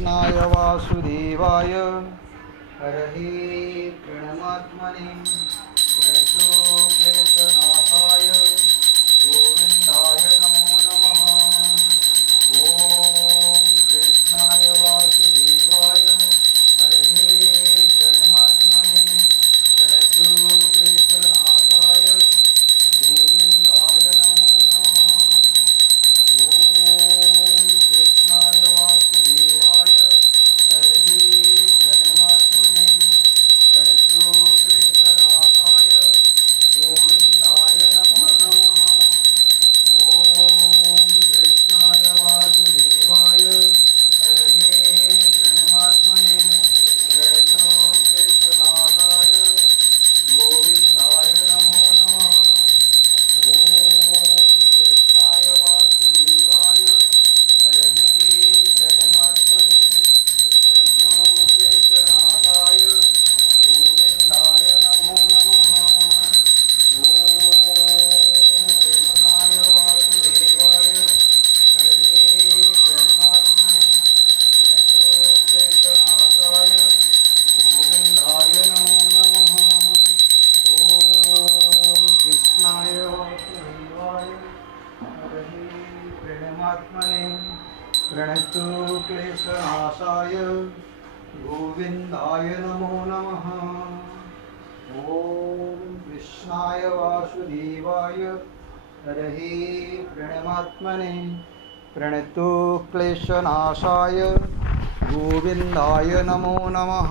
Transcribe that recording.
कृष्णाय वासुदेवाय हरये प्रणमात्मने प्रणतोक्लेशनाथाय गोविन्दाय नमो नमः। ॐ कृष्णाय वासुदेवाय हरये प्रणमात्मने प्रणतोक्लेशनाथाय गोविन्दाय नमो नमः। ॐ कृष्णाय वासुदेवाय हरये प्रणमात्मने प्रणतोक्लेशनाथाय गोविन्दाय नमो नमः। ॐ कृष्णाय वासुदेवाय हरये प्रणमात्मने प्रणतोक्लेशनाथाय गोविन्दाय नमो नमः। ॐ कृष्णाय वासुदेवाय हरये प्रणमात्मने प्रणतोक्लेशनाथाय गोविन्दाय नमो नमः। ॐ कृष्णाय वासुदेवाय हरये प्रणमात्मने प्रणतोक्लेशनाथाय गोविन्दाय नमो नमः। ॐ कृष्णाय वासुदेवाय हरये प्रणमात्मने प्रणतोक्लेशनाशाय गोविन्दाय नमो नमः। ॐ कृष्णाय वासुदेवाय हरये प्रणमात्मने प्रणतोक्लेशनाशाय गोविन्दाय नमो नमः।